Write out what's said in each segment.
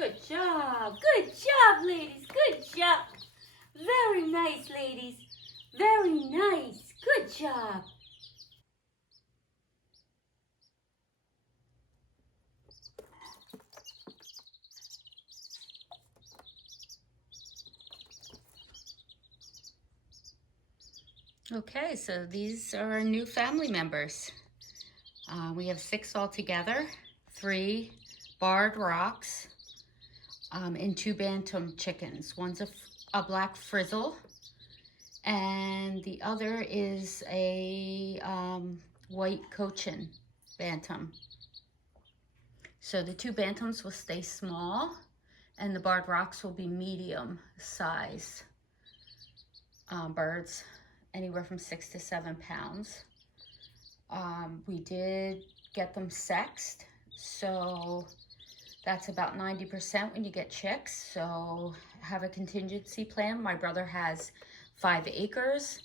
Good job. Good job, ladies. Good job. Very nice, ladies. Very nice. Good job. Okay, so these are our new family members. We have 6 altogether, 3 barred rocks, and 2 bantam chickens. One's a black frizzle, and the other is a white Cochin Bantam. So the 2 bantams will stay small, and the barred rocks will be medium size birds, anywhere from 6 to 7 pounds. We did get them sexed, so that's about 90% when you get chicks. So have a contingency plan. My brother has 5 acres,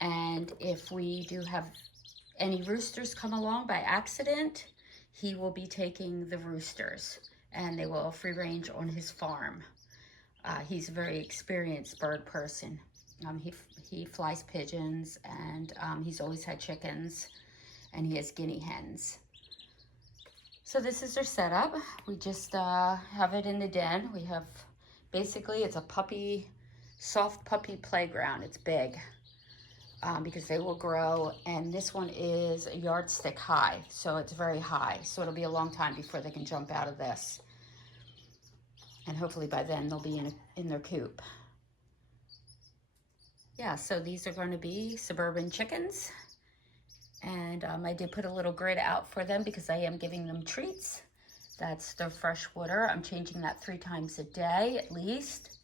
and if we do have any roosters come along by accident, he will be taking the roosters, and they will free range on his farm. He's a very experienced bird person. He flies pigeons, and he's always had chickens, and he has guinea hens. So this is their setup. We just have it in the den. We have, basically it's a soft puppy playground. It's big because they will grow, and this one is a yardstick high, so it's very high. So it'll be a long time before they can jump out of this. And hopefully by then they'll be in their coop. Yeah, so these are going to be Suburban chickens. And I did put a little grid out for them because I am giving them treats. That's their fresh water. I'm changing that 3 times a day at least.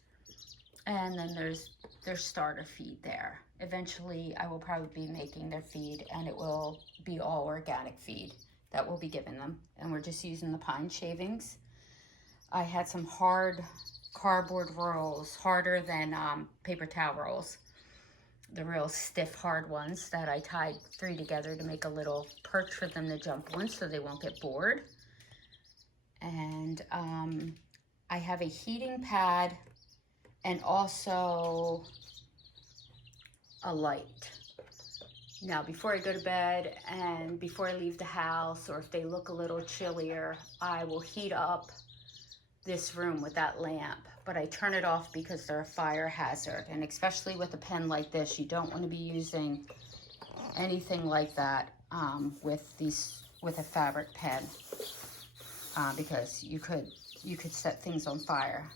And then there's their starter feed there. Eventually, I will probably be making their feed, and it will be all organic feed that we'll be giving them. And we're just using the pine shavings. I had some hard cardboard rolls, harder than paper towel rolls. The real stiff, hard ones that I tied 3 together to make a little perch for them to jump on so they won't get bored. And I have a heating pad and also a light. Now, before I go to bed and before I leave the house, or if they look a little chillier, I will heat up this room with that lamp, but I turn it off because they're a fire hazard. And especially with a pen like this, you don't want to be using anything like that with a fabric pen because you could set things on fire.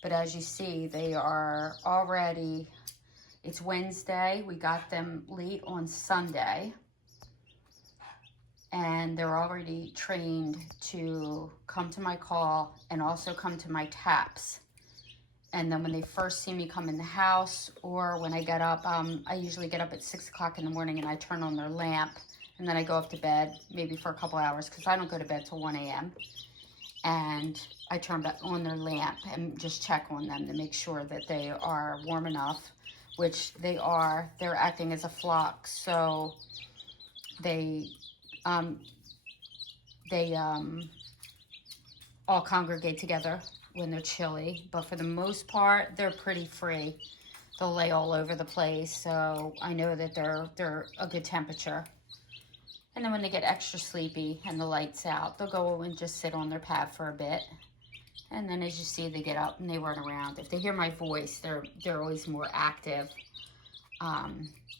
But as you see, they are already, it's Wednesday. We got them late on Sunday. And they're already trained to come to my call and also come to my taps. And then when they first see me come in the house, or when I get up, I usually get up at 6 o'clock in the morning and I turn on their lamp, and then I go up to bed maybe for a couple hours because I don't go to bed till 1 a.m. And I turn back on their lamp and just check on them to make sure that they are warm enough, which they are. They're acting as a flock, so they all congregate together when they're chilly, but for the most part, they're pretty free. They'll lay all over the place, so I know that they're a good temperature. And then when they get extra sleepy and the light's out, they'll go and just sit on their pad for a bit. And then as you see, they get up and they run around. If they hear my voice, they're always more active.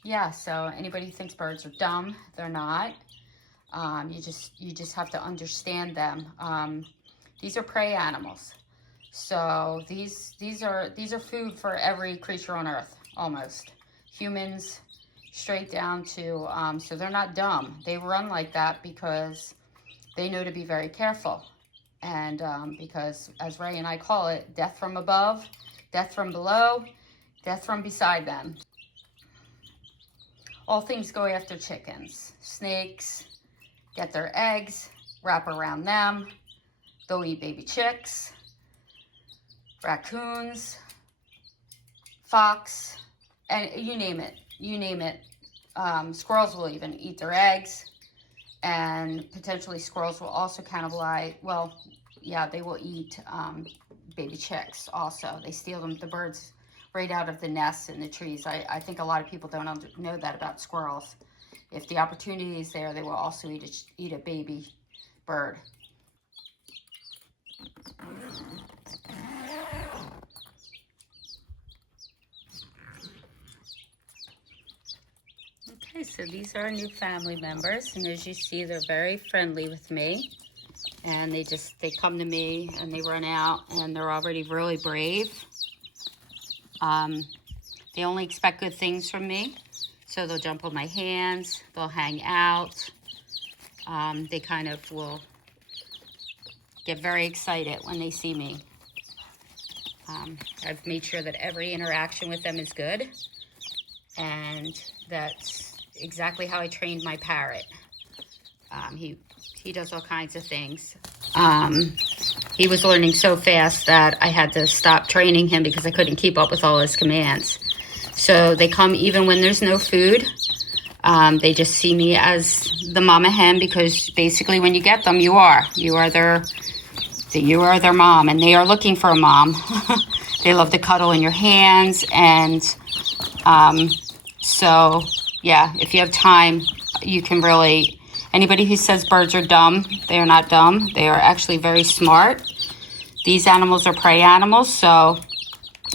Yeah, so anybody who thinks birds are dumb, they're not. You just have to understand them. These are prey animals. So these are food for every creature on earth, almost. Humans, straight down to, so they're not dumb. They run like that because they know to be very careful. And because, as Ray and I call it, death from above, death from below, death from beside them. All things go after chickens. Snakes get their eggs, wrap around them. They'll eat baby chicks, raccoons, fox, and you name it. You name it. Squirrels will even eat their eggs, and potentially squirrels will also cannibalize. Well, yeah, they will eat baby chicks also. They steal the birds right out of the nests in the trees. I think a lot of people don't know that about squirrels. If the opportunity is there, they will also eat a baby bird. Okay, so these are our new family members, and as you see, they're very friendly with me. And they come to me and they run out, and they're already really brave. They only expect good things from me. So they'll jump on my hands, they'll hang out. They kind of will get very excited when they see me. I've made sure that every interaction with them is good. And that's exactly how I trained my parrot. He does all kinds of things. He was learning so fast that I had to stop training him because I couldn't keep up with all his commands. So they come even when there's no food. They just see me as the mama hen, because basically when you get them, you are their mom, and they are looking for a mom. They love to cuddle in your hands, and so yeah, if you have time, you can really. Anybody who says birds are dumb, they are not dumb. They are actually very smart. These animals are prey animals, so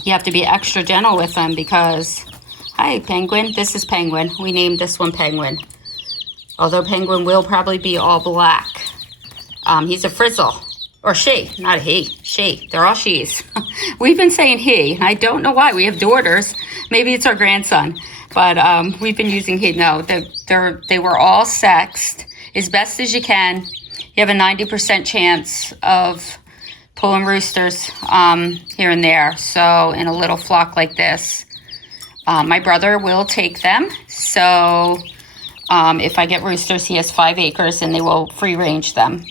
you have to be extra gentle with them because, hi, Penguin. This is Penguin. We named this one Penguin. Although Penguin will probably be all black. He's a frizzle. Or she, not a he. She. They're all she's. We've been saying he. I don't know why. We have daughters. Maybe it's our grandson. But we've been using he. No, they were all sexed as best as you can. You have a 90% chance of pulling roosters here and there. So in a little flock like this, my brother will take them. So if I get roosters, he has 5 acres and they will free range them.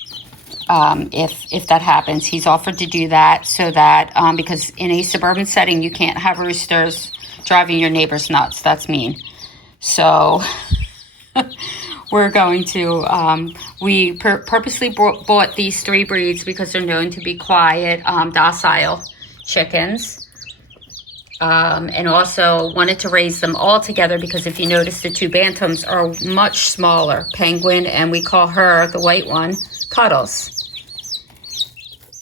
If that happens, he's offered to do that so that because in a suburban setting, you can't have roosters driving your neighbors nuts. That's mean. So we're going to, we purposely bought these 3 breeds because they're known to be quiet, docile chickens. And also wanted to raise them all together because if you notice, the 2 bantams are much smaller. Penguin, and we call her, the white one, Cuddles.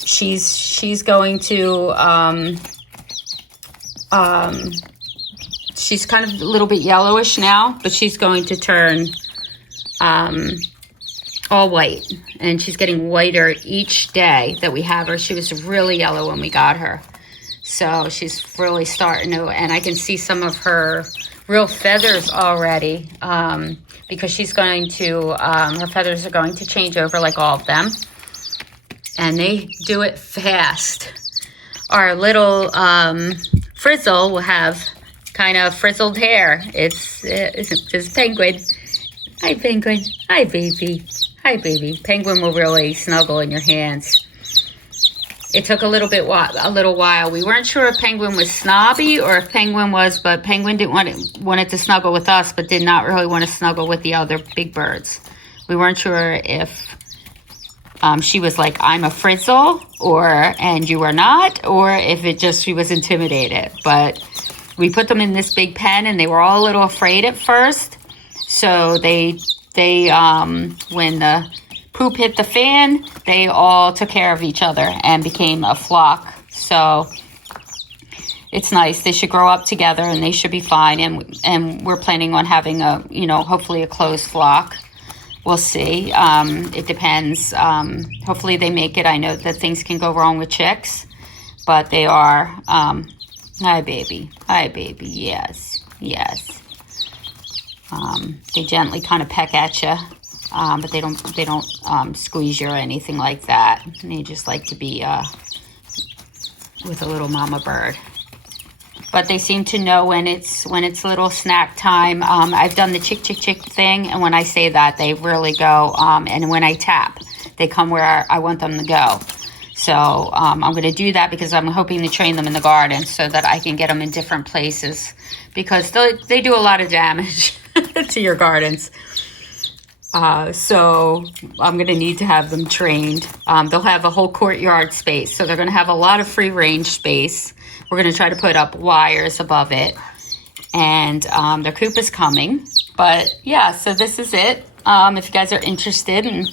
She's going to, she's kind of a little bit yellowish now, but she's going to turn all white, and she's getting whiter each day that we have her. She was really yellow when we got her, so she's really starting to, and I can see some of her real feathers already, because she's going to, her feathers are going to change over like all of them, and they do it fast. Our little Frizzle will have kind of frizzled hair. It's Penguin. Hi, Penguin. Hi, baby. Hi, baby. Penguin will really snuggle in your hands. It took a little while. We weren't sure if Penguin was snobby or if Penguin was, but Penguin didn't wanted to snuggle with us, but did not really want to snuggle with the other big birds. We weren't sure if she was like, I'm a Frizzle, and you are not, or if it just she was intimidated. But we put them in this big pen, and they were all a little afraid at first. So they when the poop hit the fan, they all took care of each other and became a flock. So it's nice. They should grow up together, and they should be fine. And we're planning on having hopefully a closed flock. We'll see. It depends. Hopefully they make it. I know that things can go wrong with chicks, but they are. Hi, baby. Hi, baby. Yes. Yes. They gently kind of peck at you, but they don't squeeze you or anything like that. They just like to be with a little mama bird. But they seem to know when it's little snack time. I've done the chick, chick, chick thing, and when I say that, they really go. And when I tap, they come where I want them to go. So I'm going to do that because I'm hoping to train them in the garden so that I can get them in different places, because they do a lot of damage to your gardens. So I'm going to need to have them trained. They'll have a whole courtyard space, so they're going to have a lot of free range space. We're going to try to put up wires above it, and their coop is coming. But yeah, so this is it. If you guys are interested in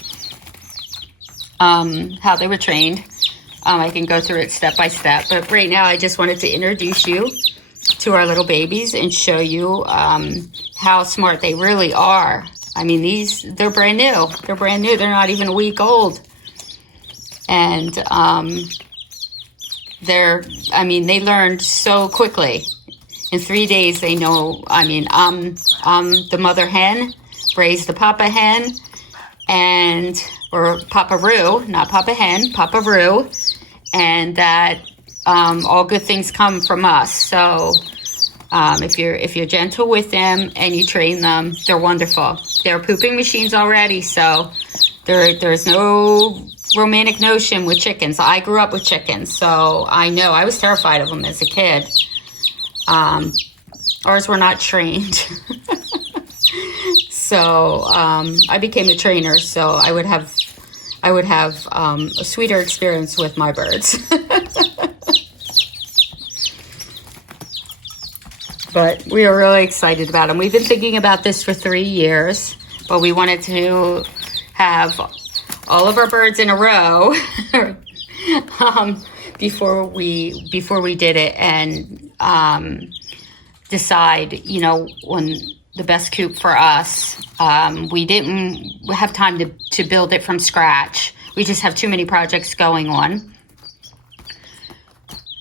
how they were trained, I can go through it step by step. But right now, I just wanted to introduce you to our little babies and show you how smart they really are. I mean, they're brand new. They're brand new. They're not even a week old. And they learned so quickly. In 3 days, they know, I'm the mother hen, Bray's the papa hen, or Papa Roo, not Papa Hen, Papa Roo, and that all good things come from us. So if you're gentle with them and you train them, they're wonderful. They're pooping machines already, so there's no romantic notion with chickens. I grew up with chickens, so I know. I was terrified of them as a kid. Ours were not trained. So I became a trainer, so I would have a sweeter experience with my birds. But we are really excited about them. We've been thinking about this for 3 years, but we wanted to have all of our birds in a row before we did it, and decide, when the best coop for us. We didn't have time to build it from scratch. We just have too many projects going on.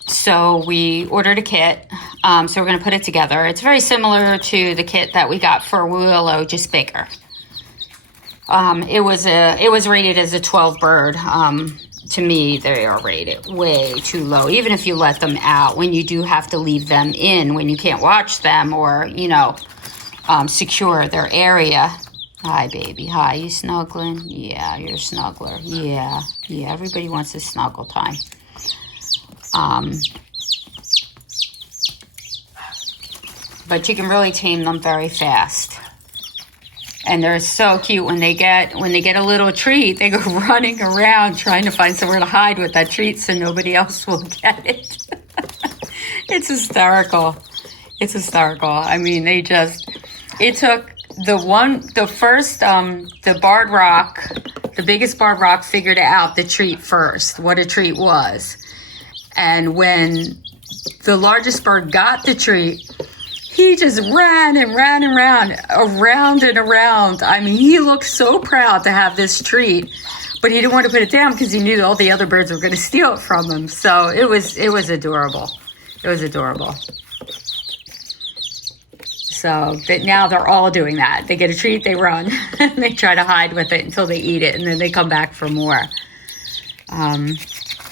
So we ordered a kit. So we're going to put it together. It's very similar to the kit that we got for Willow, just bigger. It was rated as a 12 bird. To me, they are rated way too low. Even if you let them out, when you do have to leave them in, when you can't watch them or, secure their area. Hi, baby. Hi, you snuggling? Yeah, you're a snuggler. Yeah, everybody wants a snuggle time. But you can really tame them very fast. And they're so cute when they get a little treat, they go running around trying to find somewhere to hide with that treat so nobody else will get it. It's hysterical. It's hysterical. I mean, it took the barred rock, the biggest barred rock figured out the treat first, what a treat was. And when the largest bird got the treat, he just ran and ran and ran, around and around. I mean, he looked so proud to have this treat, but he didn't want to put it down because he knew all the other birds were going to steal it from him. So it was adorable. It was adorable. So now they're all doing that. They get a treat, they run, and they try to hide with it until they eat it, and then they come back for more.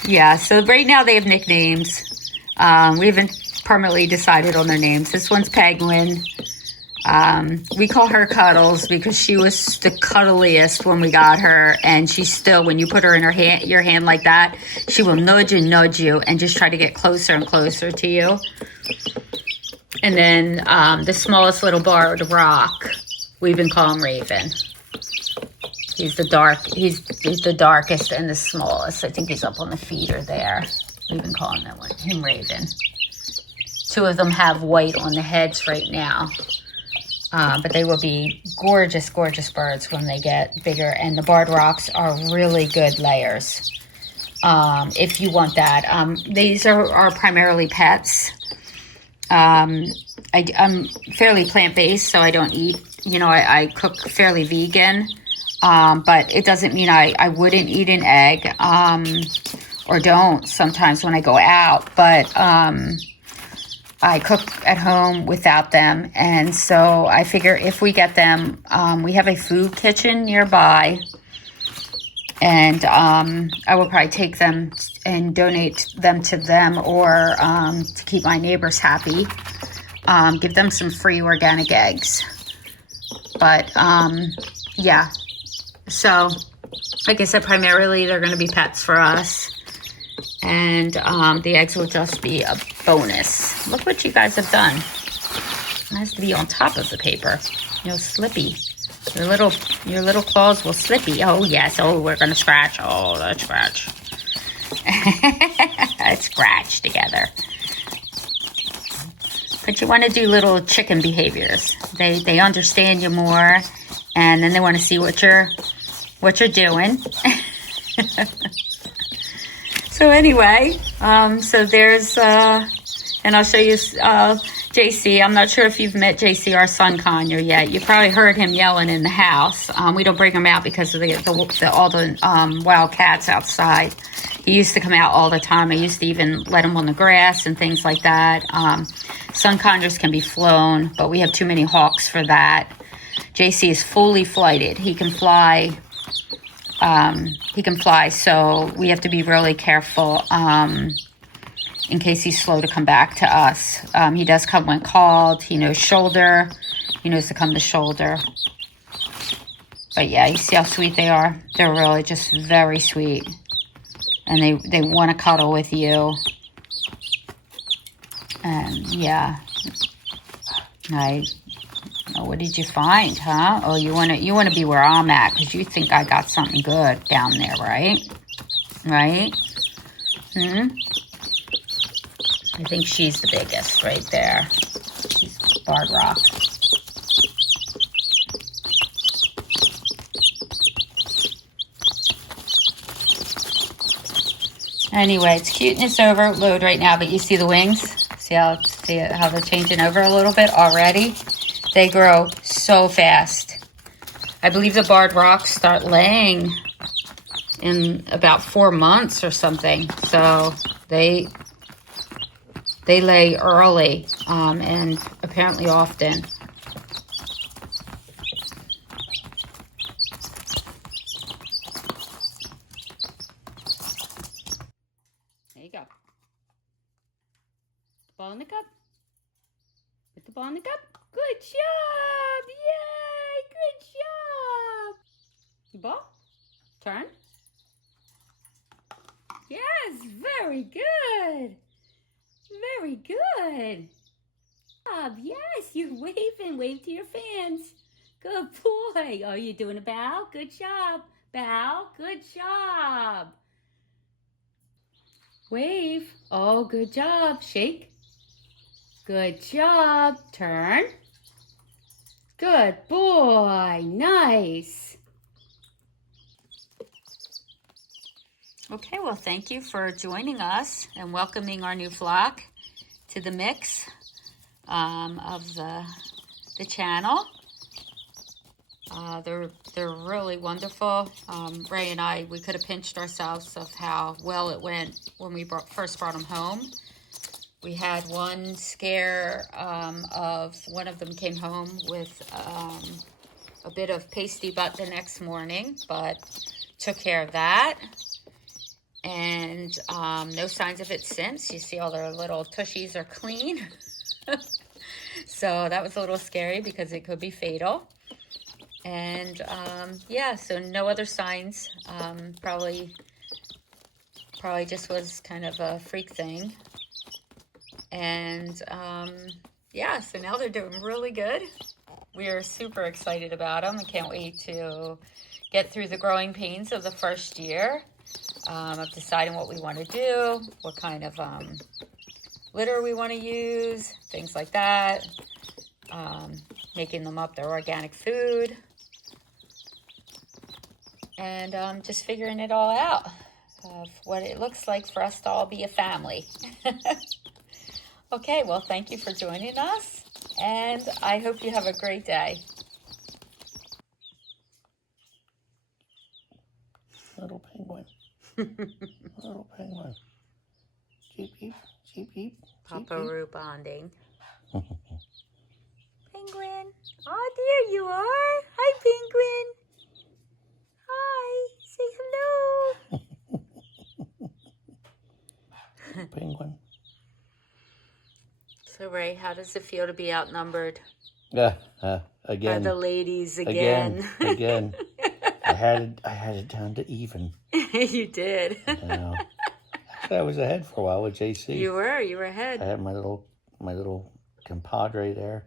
Yeah, so right now they have nicknames. We haven't permanently decided on their names. This one's Penguin. We call her Cuddles because she was the cuddliest when we got her, and she's still, when you put her in your hand like that, she will nudge you and just try to get closer and closer to you. And then the smallest little barred rock, we've been calling Raven. He's the darkest and the smallest. I think he's up on the feeder there. We've been calling him Raven. 2 of them have white on the heads right now. But they will be gorgeous, gorgeous birds when they get bigger. And the barred rocks are really good layers. If you want that. These are primarily pets. I'm fairly plant-based, so I don't eat, I cook fairly vegan. But it doesn't mean I wouldn't eat an egg, or don't sometimes when I go out. But I cook at home without them, and so I figure if we get them, we have a food kitchen nearby, and I will probably take them and donate them to them, or to keep my neighbors happy, give them some free organic eggs. But yeah, so like I said, primarily they're going to be pets for us. And the eggs will just be a bonus. Look what you guys have done. It has to be on top of the paper. Slippy. Your little claws will slippy. Oh yes. Oh, we're gonna scratch. Oh, let's scratch. Let's scratch together. But you want to do little chicken behaviors. They understand you more, and then they want to see what you're doing. So anyway, so there's and I'll show you JC. I'm not sure if you've met JC, our sun conure, yet. You probably heard him yelling in the house. We don't bring him out because of all the wild cats outside. He used to come out all the time. I used to even let him on the grass and things like that. Sun conures can be flown, but we have too many hawks for that. JC is fully flighted. He can fly. So we have to be really careful in case he's slow to come back to us. He does come when called. He knows shoulder. He knows to come to shoulder. But yeah, you see how sweet they are? They're really just very sweet. And they want to cuddle with you. And yeah. Oh, what did you find, huh? Oh, you wanna be where I'm at because you think I got something good down there, right? Right? I think she's the biggest right there. She's Barred Rock. Anyway, it's cuteness overload right now, but you see the wings? See how they're changing over a little bit already? They grow so fast. I believe the Barred Rocks start laying in about 4 months or something. So they lay early and apparently often. There you go. Ball in the cup. Put the ball in the cup. Good job! Yay! Good job! Ball. Turn. Yes, very good. Very good. Yes, you're waving. Wave to your fans. Good boy. Oh, you're doing a bow? Good job. Bow. Good job. Wave. Oh, good job. Shake. Good job. Turn. Good boy. Nice. Okay, well, thank you for joining us and welcoming our new flock to the mix of the channel. They're really wonderful. Ray and I, we could have pinched ourselves of how well it went when we first brought them home. We had one scare of one of them came home with a bit of pasty butt the next morning, but took care of that. And no signs of it since. You see all their little tushies are clean. So that was a little scary because it could be fatal. And yeah, so no other signs. Probably just was kind of a freak thing. And yeah, so now they're doing really good. We are super excited about them. I can't wait to get through the growing pains of the first year of deciding what we want to do, what kind of litter we want to use, things like that. Making them up their organic food. And just figuring it all out of what it looks like for us to all be a family. Okay, well, thank you for joining us, and I hope you have a great day. Little penguin. Little penguin. Cheep, cheep, cheep, cheep. Papa-roo bonding. Penguin. Oh, there you are. Hi, Penguin. Hi. Say hello. Penguin. So, Ray, how does it feel to be outnumbered? Again. By the ladies again. Again. I had it down to even. You did. Actually, I was ahead for a while with JC. You were ahead. I had my little compadre there.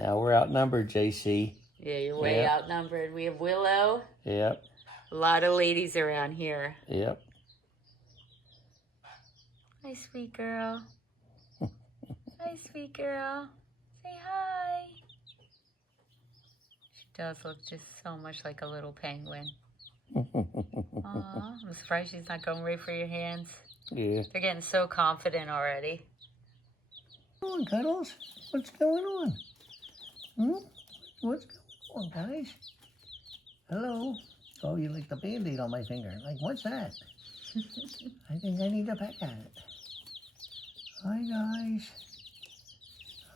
Now we're outnumbered, JC. Yeah, you're way Yep. outnumbered. We have Willow. Yep. A lot of ladies around here. Yep. Hi, sweet girl. Hi, sweet girl. Say hi. She does look just so much like a little penguin. Aw, I'm surprised she's not going right for your hands. Yeah. They're getting so confident already. Come on, Cuddles. What's going on? What's going on, guys? Hello. Oh, you like the Band-Aid on my finger. Like, what's that? I think I need to peck at it. Hi, guys.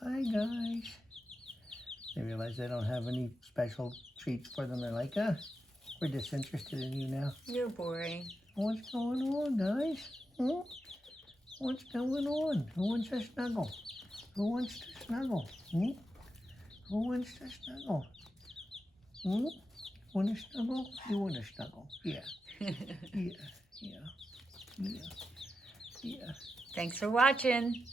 Hi, guys. They realize I don't have any special treats for them. They're like, we're disinterested in you now. You're boring. What's going on, guys? What's going on? Who wants to snuggle? Who wants to snuggle? Who wants to snuggle? Want to snuggle? You want to snuggle? Yeah. Yeah. Thanks for watching.